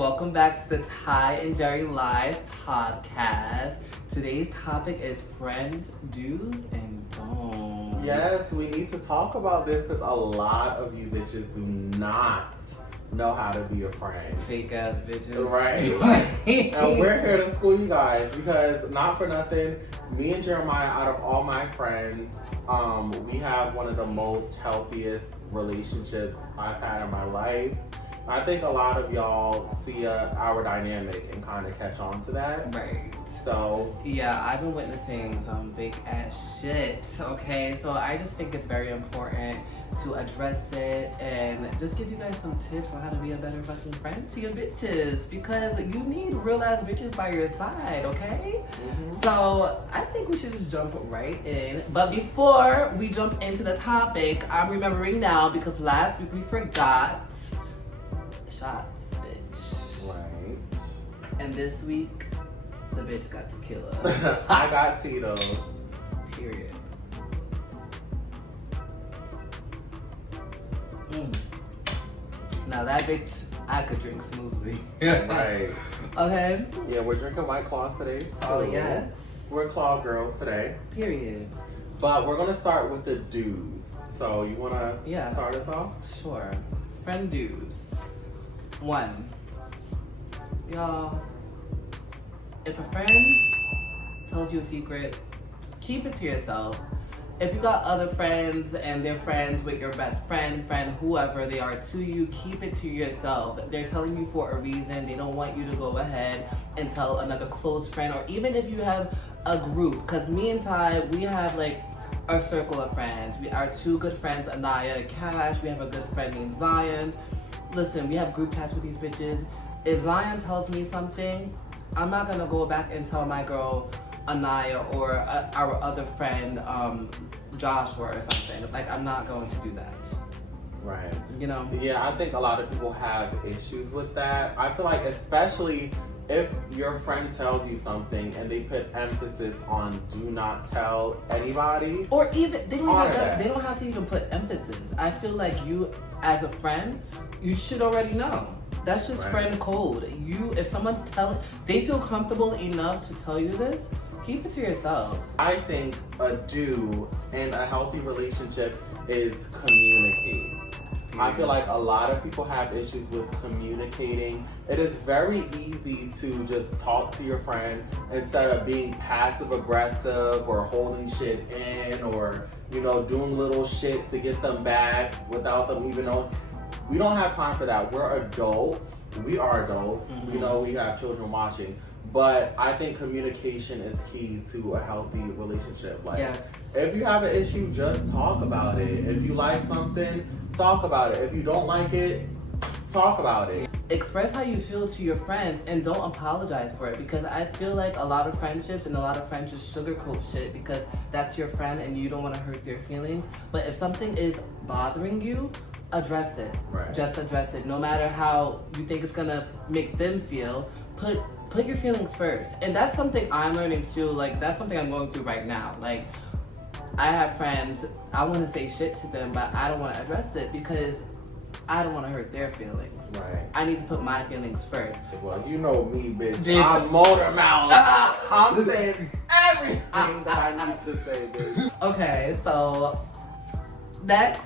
welcome back to the Ty and Jerry Live podcast. Today's topic is friends, do's and don'ts. Yes, we need to talk about this because a lot of you bitches do not know how to be a friend. Fake ass bitches. Right. And we're here to school you guys because not for nothing, me and Jeremiah, out of all my friends, we have one of the most healthiest relationships I've had in my life. I think a lot of y'all see our dynamic and kind of catch on to that. Right. So yeah, I've been witnessing some big ass shit. Okay, so I just think it's very important to address it and just give you guys some tips on how to be a better fucking friend to your bitches, because you need real ass bitches by your side. Okay. So I think we should just jump right in. But before we jump into the topic, I'm remembering now because last week we forgot shots, bitch. right. And this week, the bitch got tequila. I got Tito's. Period. Now that bitch, I could drink smoothly. Right. Okay. Yeah, we're drinking White Claws today. Oh, yes. We're Claw girls today. Period. But we're gonna start with the do's. So you wanna start us off? Sure. Friend dues. 1. Y'all, if a friend tells you a secret, keep it to yourself. If you got other friends and they're friends with your best friend, whoever they are to you, keep it to yourself. They're telling you for a reason. They don't want you to go ahead and tell another close friend, or even if you have a group. Because me and Ty, we have like our circle of friends. We are 2 good friends, Anaya and Cash. We have a good friend named Zion. Listen, we have group chats with these bitches. If Zion tells me something, I'm not gonna go back and tell my girl Anaya or our other friend Joshua or something. Like, I'm not going to do that. Right. You know? Yeah, I think a lot of people have issues with that. I feel like especially if your friend tells you something and they put emphasis on do not tell anybody. Or even, they don't have to even put emphasis. I feel like you, as a friend, you should already know. That's just friend code. If someone's they feel comfortable enough to tell you this, keep it to yourself. I think a do in a healthy relationship is communicate. I feel like a lot of people have issues with communicating. It is very easy to just talk to your friend instead of being passive aggressive or holding shit in or, doing little shit to get them back without them even knowing. We don't have time for that. We're adults. We are adults. We know we have children watching. But I think communication is key to a healthy relationship. Like, if you have an issue, just talk about it. If you like something, talk about it. If you don't like it, talk about it. Express how you feel to your friends and don't apologize for it, because I feel like a lot of friendships and a lot of friends just sugarcoat shit because that's your friend and you don't want to hurt their feelings. But if something is bothering you, address it. Right. Just address it. No matter how you think it's gonna make them feel, put your feelings first. And that's something I'm learning too. Like, that's something I'm going through right now. Like, I have friends, I want to say shit to them, but I don't want to address it because I don't want to hurt their feelings. Right. I need to put my feelings first. Well, you know me, bitch. I'm motor mouth. I'm saying everything that I need to say, bitch. Okay, so next,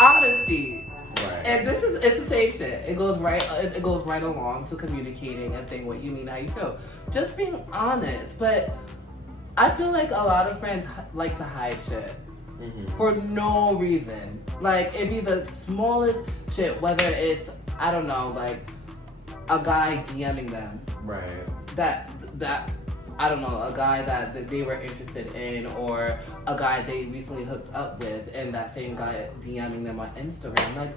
honesty. Right. And it's the same shit. It goes right along to communicating and saying what you mean, how you feel. Just being honest. But I feel like a lot of friends like to hide shit for no reason. Like, it'd be the smallest shit, whether it's, I don't know, like a guy DMing them. Right. That I don't know, a guy that they were interested in, or a guy they recently hooked up with, and that same guy DMing them on Instagram. Like,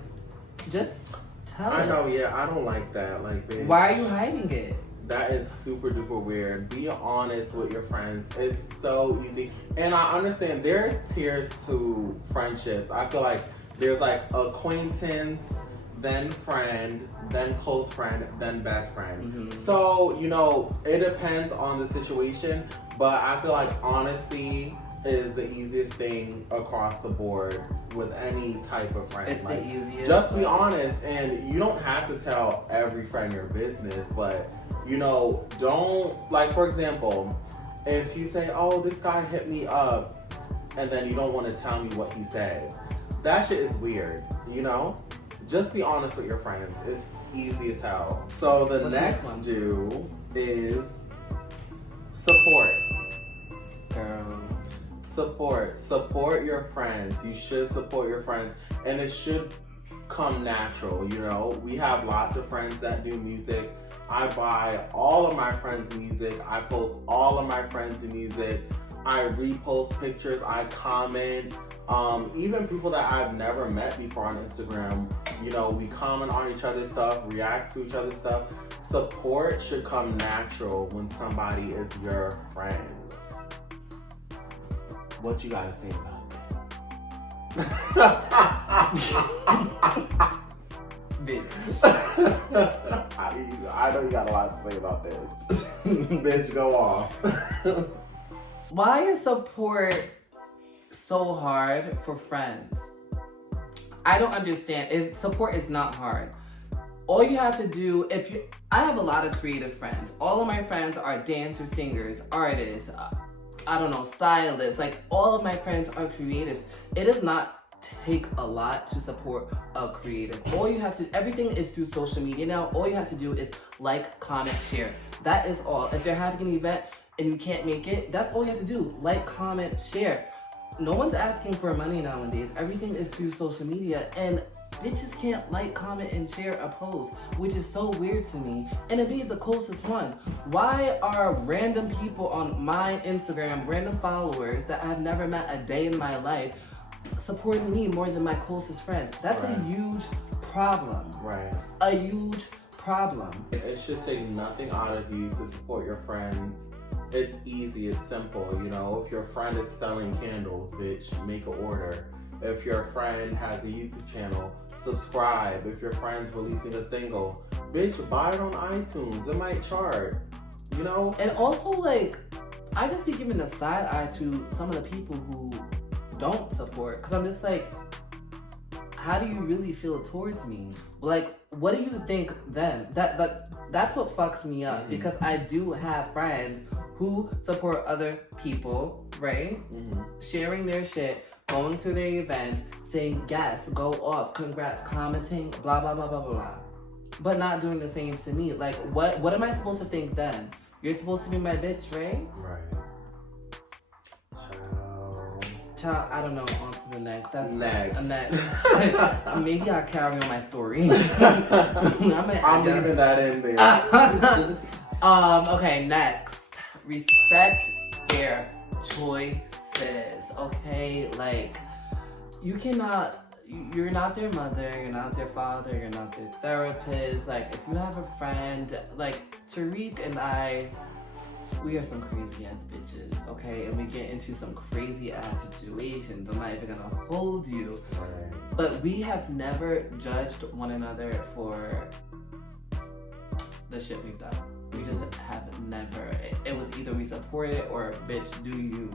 just tell I know, yeah, I don't like that. Like, bitch, why are you hiding it? That is super duper weird. Be honest with your friends. It's so easy. And I understand there's tiers to friendships. I feel like there's like acquaintance, then friend, then close friend, then best friend. So, it depends on the situation, but I feel like honesty is the easiest thing across the board with any type of friend. It's like, the easiest. just be honest, and you don't have to tell every friend your business, but you know, don't, like, for example, if you say, oh, this guy hit me up, and then you don't want to tell me what he said, that shit is weird, you know? Just be honest with your friends. It's easy as hell. So the next do is support. Girl. Support your friends. You should support your friends, and it should come natural. You know, we have lots of friends that do music. I buy all of my friends' music. I post all of my friends' music. I repost pictures. I comment. Even people that I've never met before on Instagram, you know, we comment on each other's stuff, react to each other's stuff. Support should come natural when somebody is your friend. What you gotta say about this? Bitch. I know you got a lot to say about this. Bitch, go off. Why is support so hard for friends? I don't understand. Support is not hard. All you have to do, I have a lot of creative friends. All of my friends are dancers, singers, artists, I don't know, stylists. Like, all of my friends are creatives. It does not take a lot to support a creative. All you have to, everything is through social media now. All you have to do is like, comment, share. That is all. If they're having an event and you can't make it, that's all you have to do. Like, comment, share. No one's asking for money nowadays. Everything is through social media, and bitches can't like, comment, and share a post, which is so weird to me. And it be the closest one. Why are random people on my Instagram, random followers that I've never met a day in my life, supporting me more than my closest friends? That's a huge problem. Right. A huge problem. It should take nothing out of you to support your friends. It's easy, it's simple, you know. If your friend is selling candles, bitch, make an order. If your friend has a YouTube channel, subscribe. If your friend's releasing a single, bitch, buy it on iTunes. It might chart, you know? And also, like, I just be giving a side eye to some of the people who don't support. Because I'm just like, how do you really feel towards me? Like, what do you think then? That's what fucks me up. Mm-hmm. Because I do have friends who support other people, right? Mm-hmm. Sharing their shit, going to their events, saying yes, go off, congrats, commenting, blah, blah, blah, blah, blah. But not doing the same to me. Like, what am I supposed to think then? You're supposed to be my bitch, right? Right. Child, I don't know. On to the next. That's next. Maybe I'll carry on my story. I'm leaving that in there. Okay, next. Respect their choices. Okay, like, you're not their mother, you're not their father, you're not their therapist. Like, if you have a friend, like Tariq and I, we are some crazy ass bitches, okay? And we get into some crazy ass situations. I'm not even gonna hold you. Right. But we have never judged one another for the shit we've done. We just have never. It was either we support it or, bitch, do you.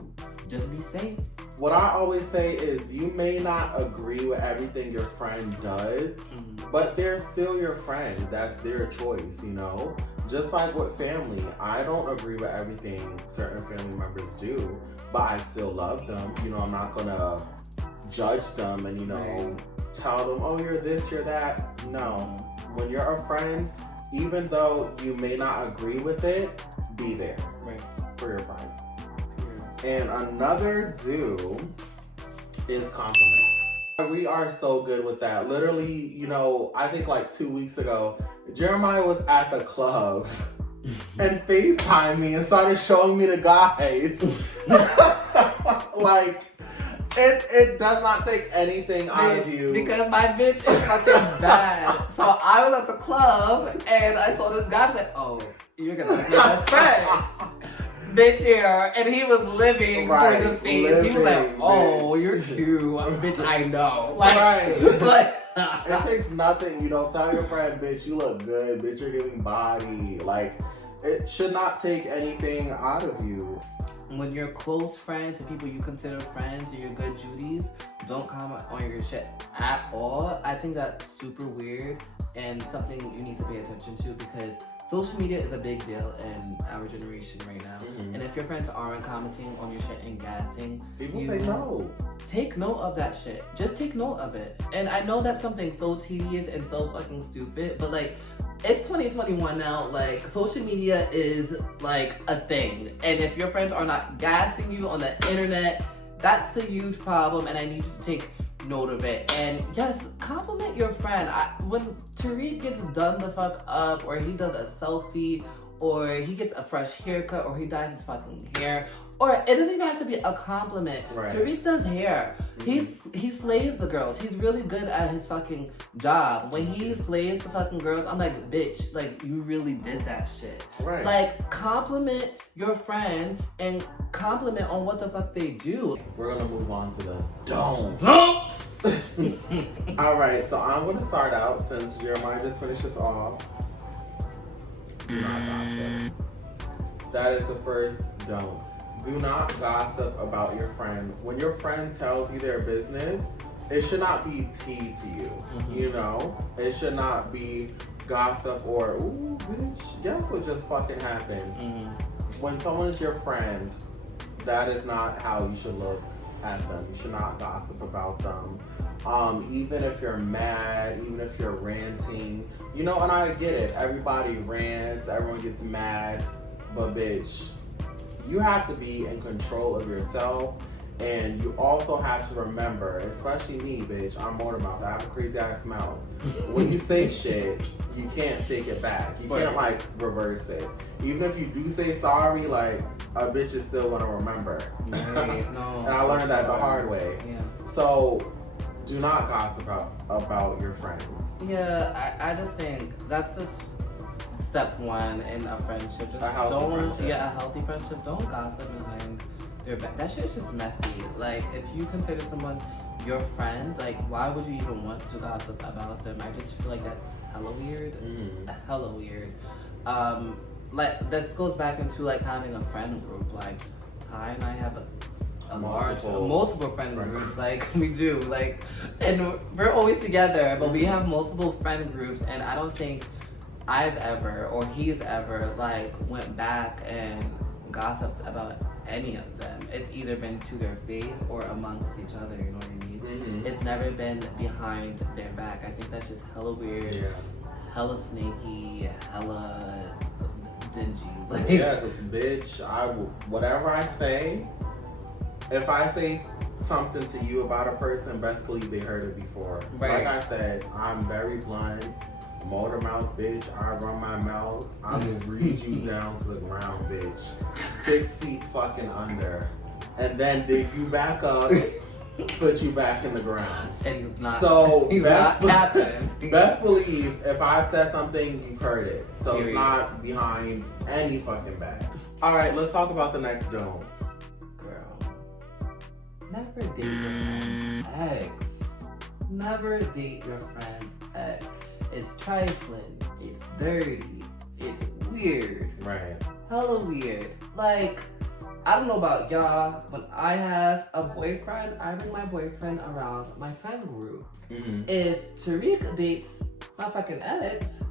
Just be safe. What I always say is, you may not agree with everything your friend does, but they're still your friend. That's their choice, you know? Just like with family, I don't agree with everything certain family members do, but I still love them. You know, I'm not gonna judge them and, you know, tell them, oh, you're this, you're that. No. When you're a friend, even though you may not agree with it, be there for your friend. And another do is compliment. We are so good with that. Literally, you know, I think like 2 weeks ago, Jeremiah was at the club and FaceTimed me and started showing me the guys. Like, it does not take anything out of you. Because my bitch is fucking bad. So I was at the club and I saw this guy. I was like, oh, you're gonna be my best friend. Bitch here, and he was living for the face. He was like, oh, you're cute. Bitch, I know. Like, like it takes nothing, you know. Tell your friend, bitch, you look good. Bitch, you're giving body. Like, it should not take anything out of you. when you're close friends and people you consider friends and your good Judies don't comment on your shit at all, I think that's super weird and something you need to pay attention to, because social media is a big deal in our generation right now. And if your friends aren't commenting on your shit and gassing, people say no. Take note of that shit. Just take note of it. And I know that's something so tedious and so fucking stupid, but like, it's 2021 now. Like, social media is like a thing. And if your friends are not gassing you on the internet, that's a huge problem, and I need you to take note of it. And yes, compliment your friend. When Tariq gets done the fuck up, or he does a selfie, or he gets a fresh haircut, or he dyes his fucking hair, or it doesn't even have to be a compliment. Right. Tariq does hair. He slays the girls. He's really good at his fucking job. When he slays the fucking girls, I'm like, bitch, like, you really did that shit. Right. Like, compliment your friend and compliment on what the fuck they do. We're gonna move on to the don't. Don't! All right, so I'm gonna start out since Jeremiah just finished us off. Do not gossip. That is the first don't. Do not gossip about your friend. When your friend tells you their business, it should not be tea to you. You know? It should not be gossip or, ooh, bitch, guess what just fucking happened. When someone is your friend, that is not how you should look at them. You should not gossip about them. Even if you're mad, even if you're ranting, you know, and I get it. Everybody rants, everyone gets mad, but bitch, you have to be in control of yourself, and you also have to remember, especially me, bitch, I'm motormouth, I have a crazy ass mouth. When you say shit, you can't take it back. You can't like reverse it. Even if you do say sorry, like, a bitch is still gonna remember. Right, no, and I learned that the hard way. Yeah. So do not gossip about your friends. Yeah, I just think that's just step one in a friendship. Just A healthy friendship. Yeah, a healthy friendship. Don't gossip behind their back. That shit's just messy. Like, if you consider someone your friend, like, why would you even want to gossip about them? I just feel like that's hella weird. Hella weird. Like, this goes back into like having a friend group. Like, Ty and I have multiple friend groups. Like, we do. Like, and we're always together, but we have multiple friend groups, and I don't think I've ever, or he's ever, like, went back and gossiped about any of them. It's either been to their face or amongst each other, you know what I mean? It's never been behind their back. I think that shit's hella weird, hella snaky, hella dingy. Like, yeah, bitch, whatever I say, if I say something to you about a person, best believe they heard it before. Right. Like I said, I'm very blunt. Motor mouth, bitch. I run my mouth. I will read you down to the ground, bitch. 6 feet fucking under. And then dig you back up, put you back in the ground. And he's not. So He's not capping. Best believe if I've said something, you've heard it. So Period. It's not behind any fucking back. All right, let's talk about the next don't. Girl, never date your friend's ex. Never date your friend's ex. It's trifling, it's dirty, it's weird. Right. Hella weird. Like, I don't know about y'all, when I have a boyfriend, I bring my boyfriend around my friend group. If Tariq dates my fucking ex,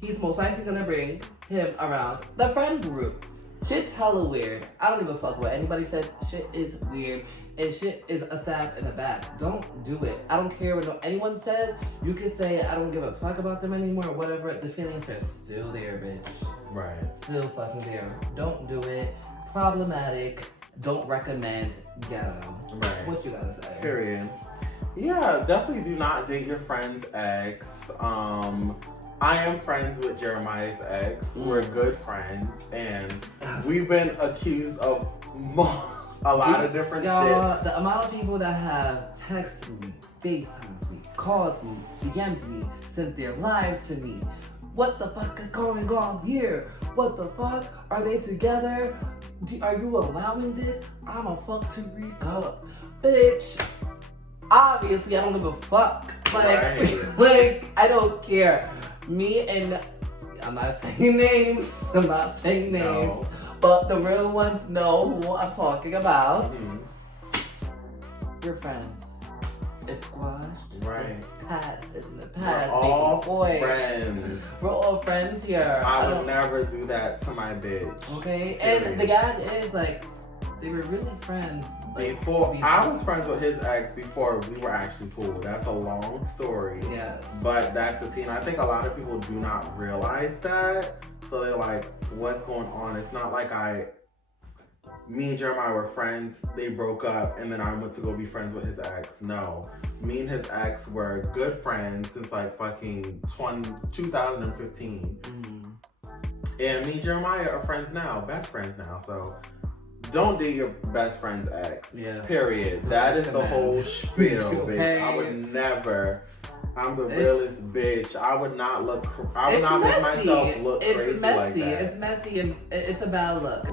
he's most likely gonna bring him around the friend group. Shit's hella weird. I don't give a fuck what anybody said. Shit is weird. And shit is a stab in the back. Don't do it. I don't care what anyone says. You can say, I don't give a fuck about them anymore or whatever. The feelings are still there, bitch. Right. Still fucking there. Don't do it. Problematic. Don't recommend. Get them. Right. What you gotta say? Period. Yeah, definitely do not date your friend's ex. I am friends with Jeremiah's ex. We're good friends, and we've been accused of a lot of different shit. The amount of people that have texted me, FaceTimed me, called me, DM'd me, sent their lives to me. What the fuck is going on here? What the fuck? Are they together? Are you allowing this? I'ma fuck Tariq up. Bitch, obviously I don't give a fuck. Like, like, I don't care. Me and, I'm not saying names, no. But the real ones know who I'm talking about. Your friends. It's squashed. Right. It's in the past. We're all boy. friends. We're all friends here. I would never do that to my bitch. Okay, and the guy is like, they were really friends. Before I was friends with his ex before we were actually cool. That's a long story. Yes. But that's the thing. I think a lot of people do not realize that. So they're like, what's going on? It's not like me and Jeremiah were friends, they broke up, and then I went to go be friends with his ex. No. Me and his ex were good friends since like fucking 2015. And me and Jeremiah are friends now, best friends now. So don't date your best friend's ex. Yes. Period. That is the whole spiel, bitch. I would never. I'm the realest bitch. I would not make myself look crazy like that. It's messy and it's a bad look.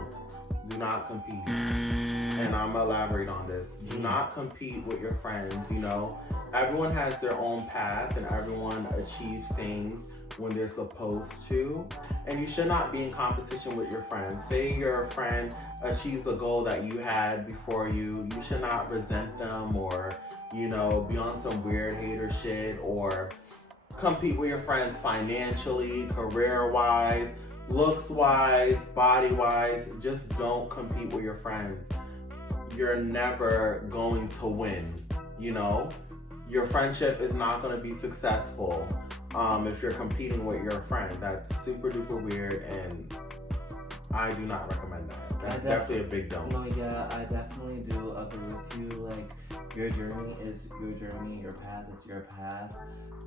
Do not compete. And I'm gonna elaborate on this. Do not compete with your friends. You know, everyone has their own path and everyone achieves things when they're supposed to. And you should not be in competition with your friends. Say your friend achieves a goal that you had before you. You should not resent them or, you know, be on some weird hater shit or compete with your friends financially, career-wise, looks-wise, body-wise. Just don't compete with your friends. You're never going to win, you know? Your friendship is not going to be successful if you're competing with your friend. That's super duper weird, and I do not recommend that. That's definitely a big don't. No, yeah, I definitely do agree with you. Like, your journey is your journey, your path is your path,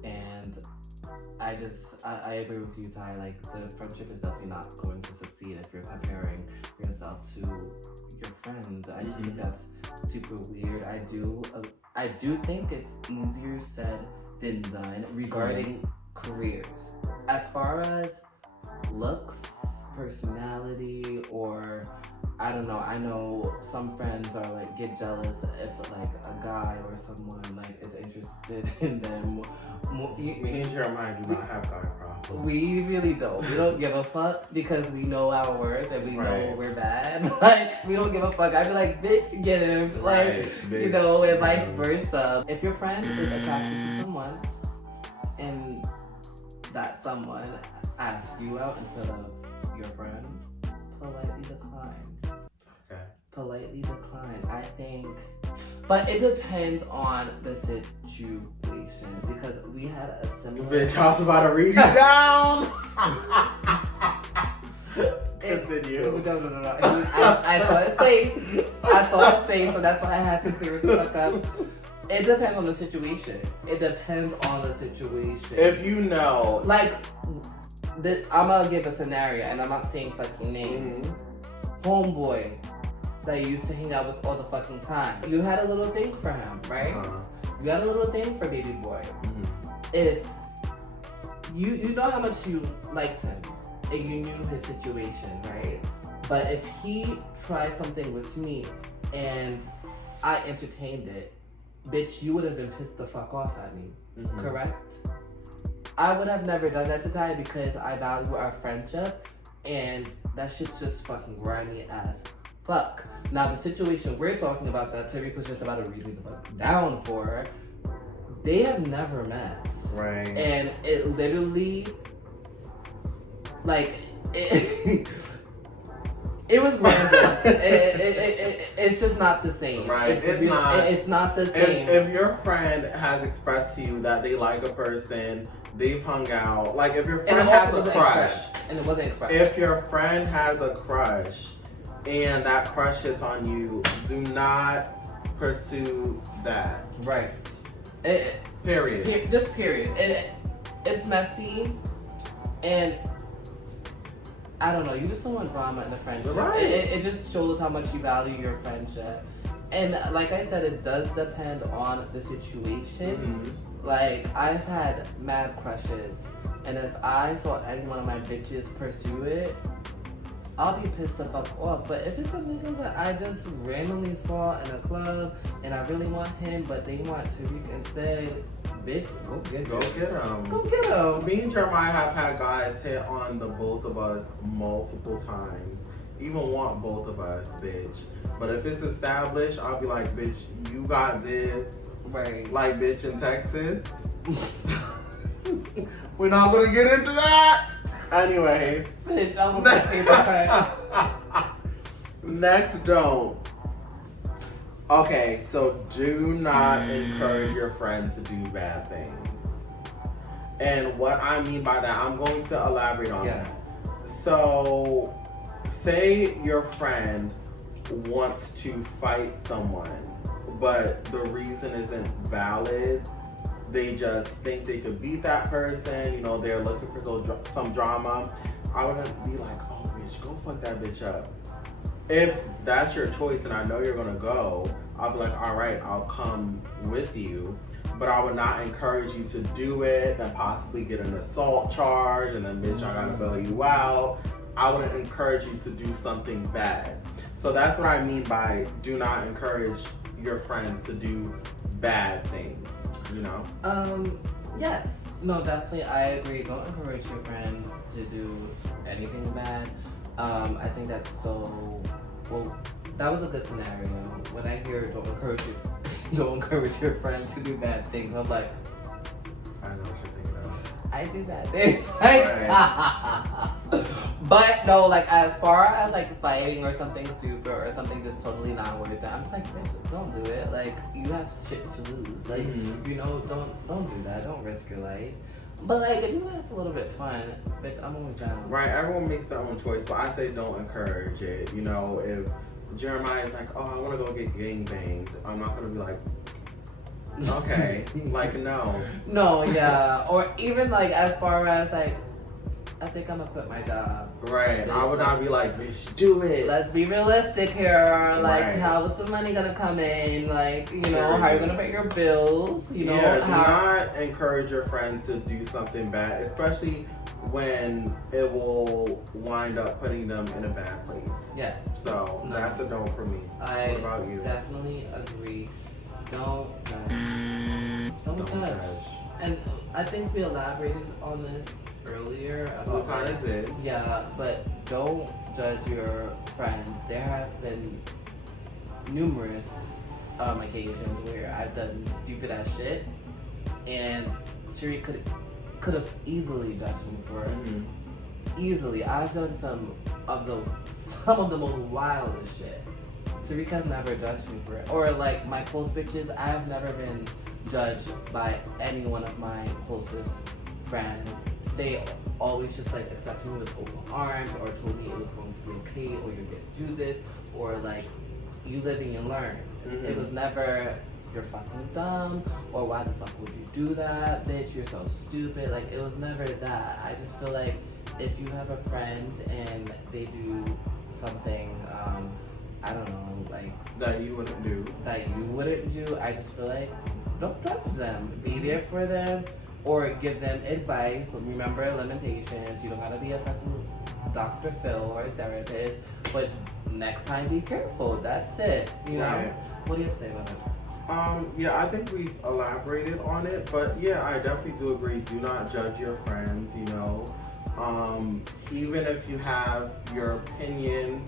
and I agree with you, Ty. Like, the friendship is definitely not going to succeed if you're comparing yourself to your friend. I just think that's super weird. I do think it's easier said than done regarding careers. As far as looks, personality, or I don't know. I know some friends are like get jealous if like a guy or someone like is interested in them. Me and Jeremiah do not have guy problems. We really don't. We don't give a fuck because we know our worth and we know we're bad. Like, we don't give a fuck. I'd be like, bitch, get him. Like, you know, and vice versa. If your friend is attracted to someone and that someone asks you out instead of your friend, politely decline. Okay. Politely decline. I think, but it depends on the situation because we had a similar. Bitch, I was about to read you down. Continue. No. I saw his face. So that's why I had to clear it the fuck up. It depends on the situation. If you know, like, I'm gonna give a scenario, and I'm not saying fucking names. Homeboy that you used to hang out with all the fucking time. You had a little thing for him, right? You had a little thing for baby boy. If you know how much you liked him and you knew his situation, right? But if he tried something with me and I entertained it, bitch, you would have been pissed the fuck off at me, correct? I would have never done that to Ty because I value our friendship, and that shit's just fucking grimy as fuck. Now, the situation we're talking about that Tariq was just about to read me the fuck down for, they have never met. Right. And it literally, like, it was random. It's just not the same. Right. It's not the same. If your friend has expressed to you that they like a person, they've hung out. Like, if your friend has a crush. And it wasn't expressed. If your friend has a crush and that crush is on you, do not pursue that. Right. Period. Just period. It's messy, and I don't know. You just don't want drama in a friendship. Right. It just shows how much you value your friendship. And like I said, it does depend on the situation. Like, I've had mad crushes, and if I saw any one of my bitches pursue it, I'll be pissed the fuck off. But if it's a nigga that I just randomly saw in a club and I really want him, but they want Tariq instead, bitch, go get him. Go get him. Me and Jeremiah have had guys hit on the both of us multiple times. even want both of us, bitch. But if it's established, I'll be like, bitch, you got dibs. Right. Like, bitch, in Texas. We're not gonna get into that. Anyway. Bitch, I was my favorite part. Next, don't. Okay, so do not encourage your friend to do bad things. And what I mean by that, I'm going to elaborate on that. So, say your friend wants to fight someone, but the reason isn't valid. They just think they could beat that person. You know, they're looking for some drama. I wouldn't be like, oh, bitch, go fuck that bitch up. If that's your choice and I know you're gonna go, I'll be like, all right, I'll come with you. But I would not encourage you to do it and possibly get an assault charge and then, bitch, I gotta bail you out. I wouldn't encourage you to do something bad. So that's what I mean by do not encourage your friends to do bad things, you know? Yes. No, definitely, I agree. Don't encourage your friends to do anything bad. I think that's so, well, that was a good scenario. When I hear don't encourage your friend to do bad things, I'm like, I know what you're thinking of. I do bad things. Like, but no, like as far as like fighting or something stupid or something just totally not worth it, I'm just like, bitch, don't do it. Like, you have shit to lose. Like, you know, don't do that. Don't risk your life. But like, if you have a little bit fun, bitch, I'm always down. Right, everyone makes their own choice, but I say don't encourage it. You know, if Jeremiah is like, oh, I want to go get gangbanged, I'm not going to be like, okay, like, no. No, yeah. Or even like as far as like, I think I'm gonna quit my job. Right, Bitch, I would not be like, bitch, do it. Let's be realistic here. Like, Right. how is the money gonna come in? Like, you know, how are you gonna pay your bills? You know, do not encourage your friend to do something bad, especially when it will wind up putting them in a bad place. Yes. So that's a don't for me. I what about you? definitely agree. Don't judge. Don't judge. And I think we elaborated on this earlier We about kind of did. yeah, but don't judge your friends. There have been numerous occasions where I've done stupid ass shit, and Siri could have easily judged me for it. Easily, I've done some of the most wildest shit. Tarika's never judged me for it. Or like my close bitches, I've never been judged by any one of my closest friends. They always just like accepted me with open arms, or told me it was going to be okay, or you're gonna do this, or like, you live and you learn. It was never, you're fucking dumb, or why the fuck would you do that, bitch, you're so stupid. Like, it was never that. I just feel like if you have a friend and they do something, I don't know, like That you wouldn't do. I just feel like don't judge them. Be there for them, or give them advice. Remember limitations. You don't gotta be a fucking Dr. Phil or a therapist, but next time be careful. That's it. You know? Right. What do you have to say about it? Yeah, I think we've elaborated on it, but yeah, I definitely do agree. Do not judge your friends, you know. Even if you have your opinion,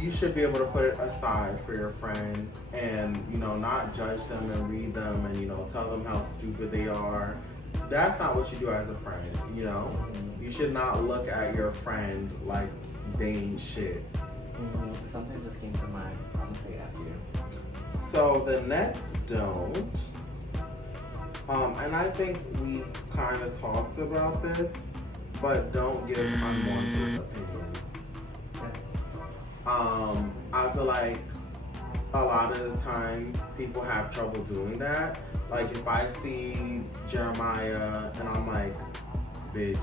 you should be able to put it aside for your friend and, you know, not judge them and read them and, you know, tell them how stupid they are. That's not what you do as a friend, you know? You should not look at your friend like they ain't shit. Something just came to mind. I'm gonna say after you. So the next don't, and I think we've kind of talked about this, but don't give unwanted opinions. I feel like a lot of the time people have trouble doing that. Like if I see Jeremiah and I'm like, bitch,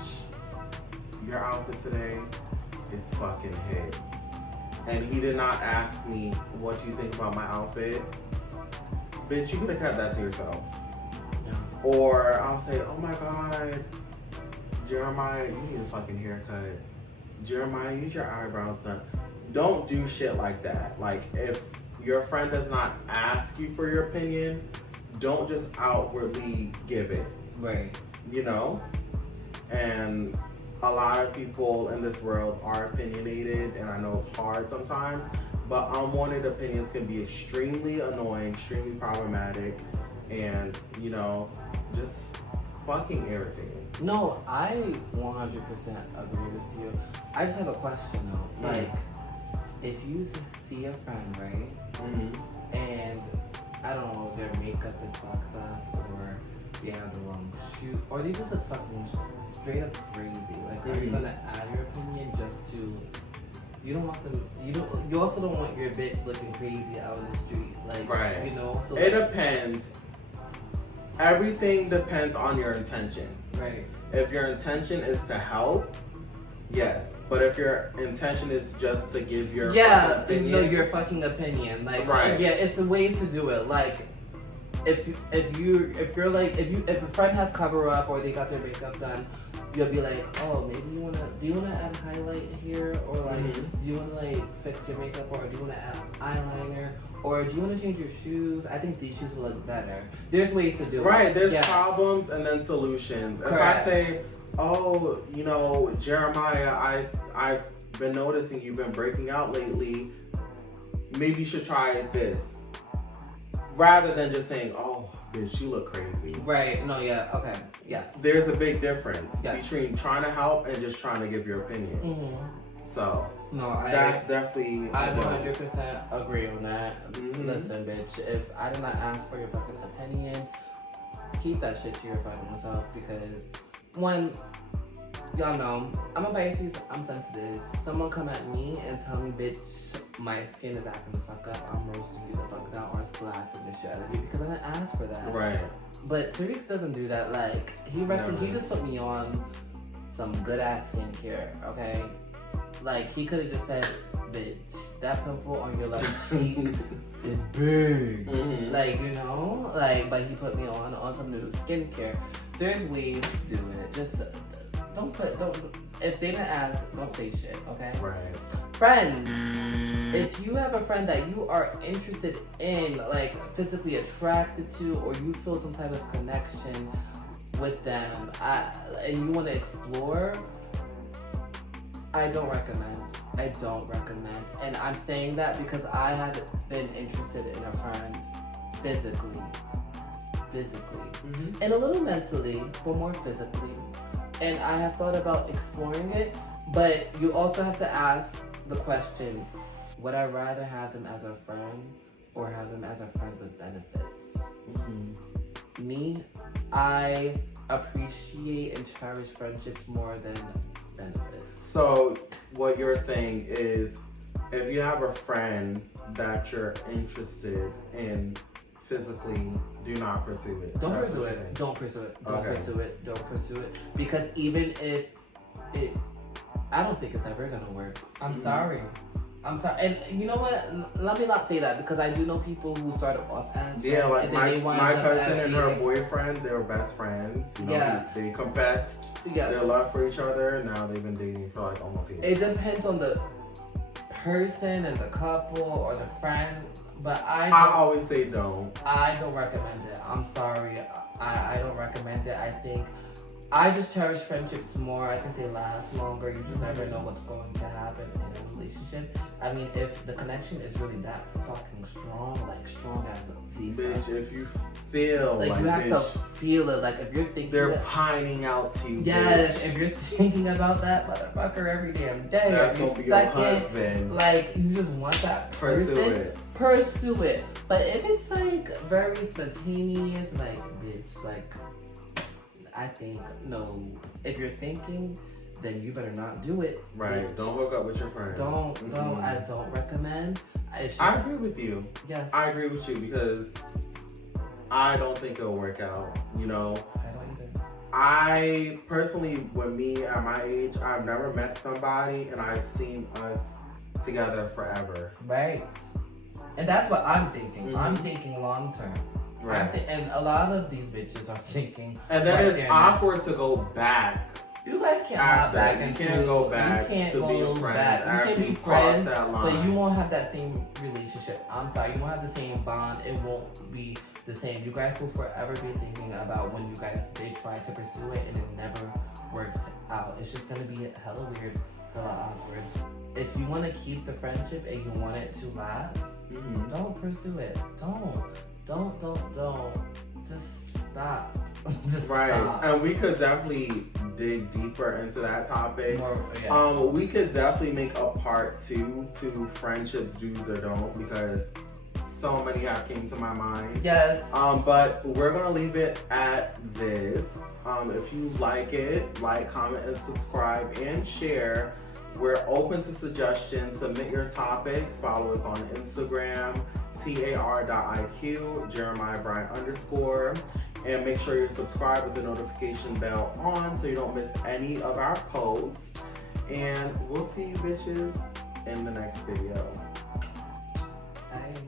your outfit today is fucking hit. And he did not ask me, what do you think about my outfit? Bitch, you could have kept that to yourself. Yeah. Or I'll say, oh my God, Jeremiah, you need a fucking haircut. Jeremiah, you need your eyebrows done. Don't do shit like that. Like, if your friend does not ask you for your opinion, don't just outwardly give it. Right. You know? And a lot of people in this world are opinionated, and I know it's hard sometimes, but unwanted opinions can be extremely annoying, extremely problematic, and, you know, just fucking irritating. No, I 100% agree with you. I just have a question though. Like, if you see a friend, right? Mm-hmm. And I don't know, their makeup is fucked up, or they have the wrong shoe, or they just look fucking straight up crazy. Like, are you gonna add your opinion just to? You don't want them. You also don't want your bitch looking crazy out in the street. Like, right. You know. So it depends. Everything depends on your intention. Right. If your intention is to help, yes. But if your intention is just to give your opinion, no, your fucking opinion, like, right. Yeah, it's the ways to do it. Like, if a friend has cover up or they got their makeup done, you'll be like, oh, maybe do you wanna add highlight here, or like, do you wanna like fix your makeup, or do you wanna add eyeliner, or do you wanna change your shoes? I think these shoes will look better. There's ways to do it. Right. There's problems and then solutions. Correct. If I say, oh, you know, Jeremiah, I've been noticing you've been breaking out lately. Maybe you should try this. Rather than just saying, oh, bitch, you look crazy. Right. No, yeah. Okay. Yes. There's a big difference between trying to help and just trying to give your opinion. Mm-hmm. So, no, that's definitely... I 100% agree on that. Mm-hmm. Listen, bitch, if I did not ask for your fucking opinion, keep that shit to your fucking self, because, one, y'all know, I'm a Pisces, I'm sensitive. Someone come at me and tell me, bitch, my skin is acting the fuck up, I'm roasting you the fuck down, or slapping the shit out of you, because I didn't ask for that. Right. But Tariq doesn't do that. Like, he just put me on some good ass skincare, okay? Like, he could have just said, bitch, that pimple on your left cheek is big. Mm-hmm. Like, you know? Like, but he put me on some new skincare. There's ways to do it. Just if they didn't ask, don't say shit, okay? Right. Friends, if you have a friend that you are interested in, like physically attracted to, or you feel some type of connection with them, and you want to explore, I don't recommend. And I'm saying that because I have been interested in a friend physically, and a little mentally, but more physically. And I have thought about exploring it, but you also have to ask the question, would I rather have them as a friend or have them as a friend with benefits? Mm-hmm. Me, I appreciate and cherish friendships more than benefits. So what you're saying is, if you have a friend that you're interested in physically, do not pursue it. Don't pursue it. Because even if it, I don't think it's ever gonna work. I'm sorry. And you know what? Let me not say that, because I do know people who started off as friends, like my cousin and her dating. boyfriend, they were best friends. You know, they confessed their love for each other. Now they've been dating for like almost a year. It depends on the person and the couple or the friend. But I always say don't. I don't recommend it. I'm sorry. I don't recommend it. I think I just cherish friendships more. I think they last longer. You just never know what's going to happen in a relationship. I mean, if the connection is really that fucking strong, like strong as the bitch, if you feel like you have to feel it. Like, if you're thinking they're pining out to you. Yes, bitch. if you're thinking about that motherfucker every damn day, that's every gonna be second, your husband. Like, you just want that person. Pursue it. But if it's like very spontaneous, like, bitch, like, I think, no. If you're thinking, then you better not do it. Right. Bitch. Don't hook up with your friends. Don't. I don't recommend. I agree with you. Yes. I agree with you, because I don't think it'll work out, you know? I don't either. I personally, with me at my age, I've never met somebody and I've seen us together forever. Right. And that's what I'm thinking. Mm-hmm. I'm thinking long term. Right. And a lot of these bitches are thinking. And then it's awkward to go back. You guys can't go back. You can't go back to be a friend. You can be friends, but you won't have that same relationship. I'm sorry, you won't have the same bond. It won't be the same. You guys will forever be thinking about when you guys did try to pursue it and it never worked out. It's just gonna be hella weird, hella awkward. If you want to keep the friendship and you want it to last, don't pursue it. Don't. Just stop. Just stop. And we could definitely dig deeper into that topic. We could definitely make a part 2 to friendships do's or don't, because so many have came to my mind. Yes. But we're gonna leave it at this. If you like it, like, comment, and subscribe, and share. We're open to suggestions. Submit your topics. Follow us on Instagram, tar.iq, Jeremiah Bryan _ and make sure you're subscribed with the notification bell on so you don't miss any of our posts. And we'll see you bitches in the next video. Bye.